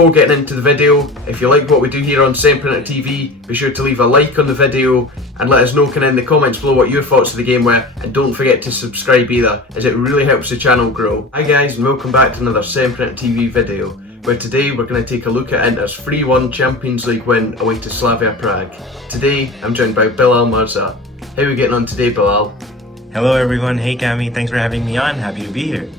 Before getting into the video, if you like what we do here on SempreInter TV, be sure to leave a like on the video and let us know in the comments below what your thoughts of the game were, and don't forget to subscribe either, as it really helps the channel grow. Hi guys, and welcome back to another SempreInter TV video, where today we're going to take a look at Inter's 3-1 Champions League win away to Slavia Prague. Today I'm joined by Bilal Mirza. How are we getting on today, Bilal? Hello everyone, hey Cammy, thanks for having me on, happy to be here.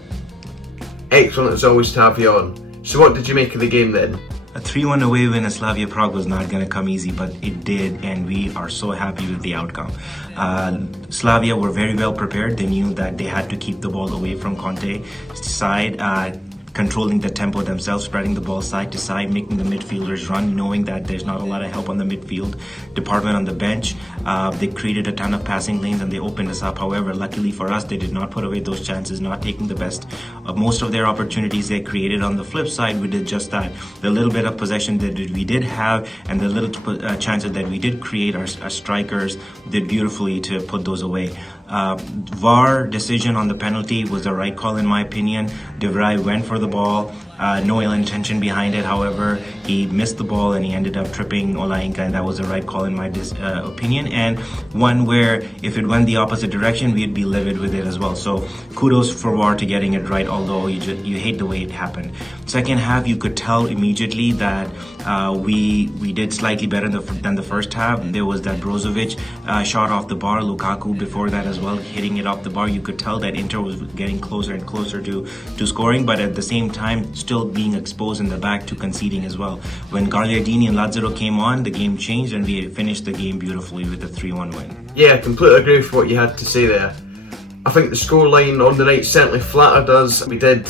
Excellent as always to have you on. So what did you make of the game then? A 3-1 away win at Slavia Prague was not going to come easy, but it did, and we are so happy with the outcome. Slavia were very well prepared. They knew that they had to keep the ball away from Conte's side, controlling the tempo themselves, spreading the ball side to side, making the midfielders run, knowing that there's not a lot of help on the midfield department on the bench. They created a ton of passing lanes and they opened us up. However, luckily for us, they did not put away those chances, not taking the best of most of their opportunities they created. On the flip side, we did just that. The little bit of possession that we did have and the little chances that we did create, our strikers did beautifully to put those away. VAR decision on the penalty was the right call in my opinion. De Vrij went for the ball, no ill intention behind it. However, he missed the ball and he ended up tripping Olainka, and that was the right call in my opinion, and one where if it went the opposite direction, we'd be livid with it as well. So kudos for VAR to getting it right, although you hate the way it happened. Second half, you could tell immediately that we did slightly better than the first half. There was that Brozovic shot off the bar, Lukaku before that as well, hitting it off the bar. You could tell that Inter was getting closer and closer to scoring, but at the same time still being exposed in the back to conceding as well. When Gagliardini and Nerazzurri came on, the game changed and we finished the game beautifully with a 3-1 win. Yeah, I completely agree with what you had to say there. I think the scoreline on the night certainly flattered us. We did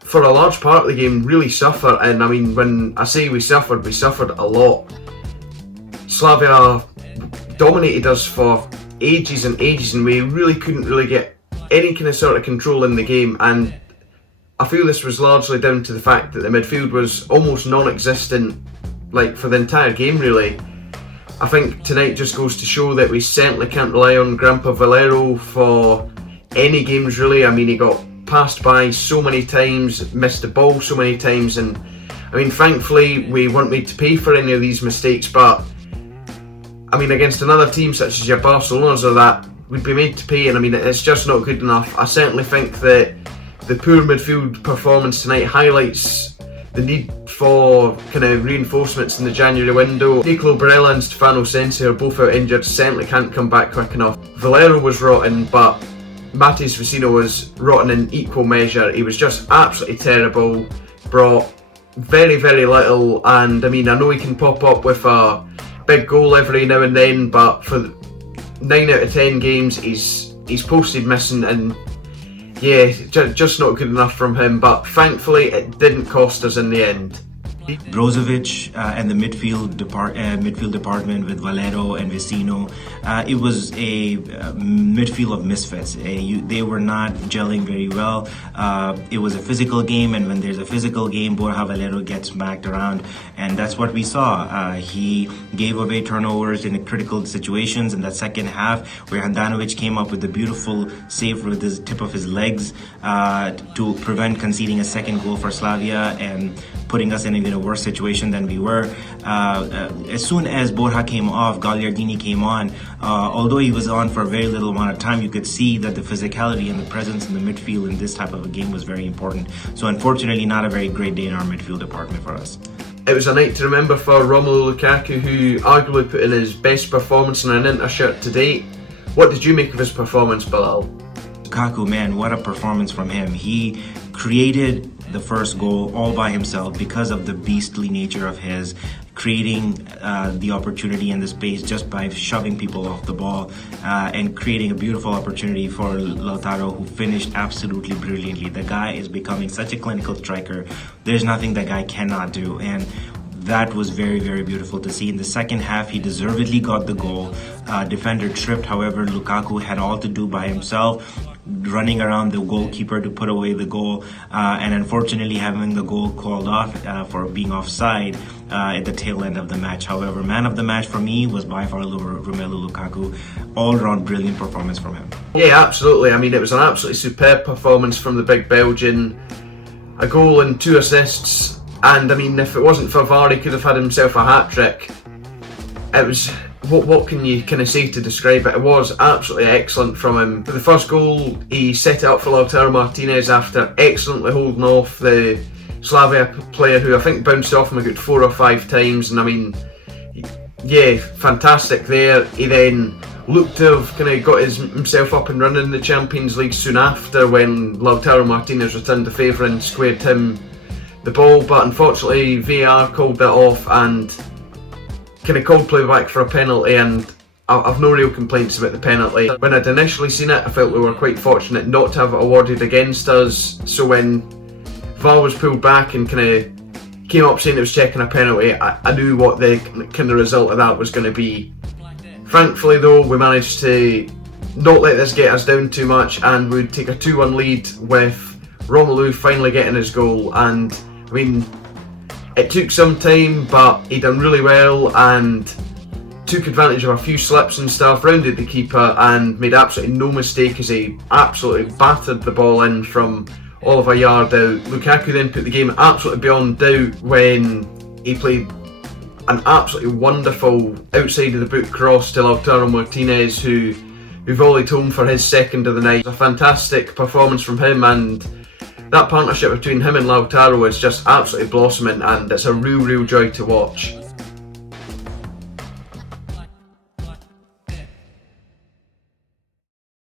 for a large part of the game really suffer, and I mean, when I say we suffered a lot. Slavia dominated us for ages and ages, and we really couldn't get any kind of sort of control in the game, and I feel this was largely down to the fact that the midfield was almost non-existent, like, for the entire game really. I think tonight just goes to show that we certainly can't rely on Grandpa Valero for any games really. I mean, he got passed by so many times, missed the ball so many times, and I mean, thankfully we weren't made to pay for any of these mistakes, but I mean, against another team such as your Barcelona's or that, we'd be made to pay, and I mean, it's just not good enough. I certainly think that the poor midfield performance tonight highlights the need for kind of reinforcements in the January window. Nicolo Barella and Stefano Sensi are both out injured, certainly can't come back quick enough. Valero was rotten, but Matheus Vecino was rotten in equal measure. He was just absolutely terrible, brought very, very little, and I mean, I know he can pop up with a big goal every now and then, but for 9 out of 10 games he's posted missing, and yeah, just not good enough from him, but thankfully it didn't cost us in the end. Brozovic and the midfield department with Valero and Vecino, it was a midfield of misfits. They were not gelling very well. It was a physical game, and when there's a physical game, Borja Valero gets smacked around, and that's what we saw. He gave away turnovers in critical situations in that second half, where Handanovic came up with a beautiful save with the tip of his legs to prevent conceding a second goal for Slavia and putting us in even a worse situation than we were. As soon as Borja came off, Gagliardini came on. Although he was on for a very little amount of time, you could see that the physicality and the presence in the midfield in this type of a game was very important. So unfortunately, not a very great day in our midfield department for us. It was a night to remember for Romelu Lukaku, who arguably put in his best performance in an Inter shirt to date. What did you make of his performance, Bilal? Lukaku, man, what a performance from him. He created the first goal all by himself because of the beastly nature of his, creating the opportunity and the space just by shoving people off the ball and creating a beautiful opportunity for Lautaro, who finished absolutely brilliantly. The guy is becoming such a clinical striker. There's nothing that guy cannot do, and that was very, very beautiful to see. In the second half, he deservedly got the goal. Defender tripped, however, Lukaku had all to do by himself, running around the goalkeeper to put away the goal, and unfortunately having the goal called off for being offside at the tail end of the match. However, man of the match for me was by far Romelu Lukaku. All-round brilliant performance from him. Yeah, absolutely. I mean, it was an absolutely superb performance from the big Belgian. a goal and 2 assists, and I mean, if it wasn't for VAR, he could have had himself a hat-trick. It was, what can you kind of say to describe it? It was absolutely excellent from him. For the first goal, he set it up for Lautaro Martinez after excellently holding off the Slavia player, who I think bounced off him a good 4 or 5 times, and I mean, yeah, fantastic there. He then looked to have kind of got himself up and running in the Champions League soon after, when Lautaro Martinez returned the favour and squared him the ball, but unfortunately VAR called that off and kind of called play back for a penalty, and I've no real complaints about the penalty. When I'd initially seen it, I felt we were quite fortunate not to have it awarded against us, so when VAR was pulled back and kind of came up saying it was checking a penalty, I knew what the kind of result of that was going to be. Thankfully though, we managed to not let this get us down too much, and we'd take a 2-1 lead with Romelu finally getting his goal. And I mean, it took some time, but he done really well and took advantage of a few slips and stuff, rounded the keeper and made absolutely no mistake as he absolutely battered the ball in from all of a yard out. Lukaku then put the game absolutely beyond doubt when he played an absolutely wonderful outside of the boot cross to Lautaro Martinez, who volleyed home for his second of the night. A fantastic performance from him, and that partnership between him and Lautaro is just absolutely blossoming, and it's a real joy to watch.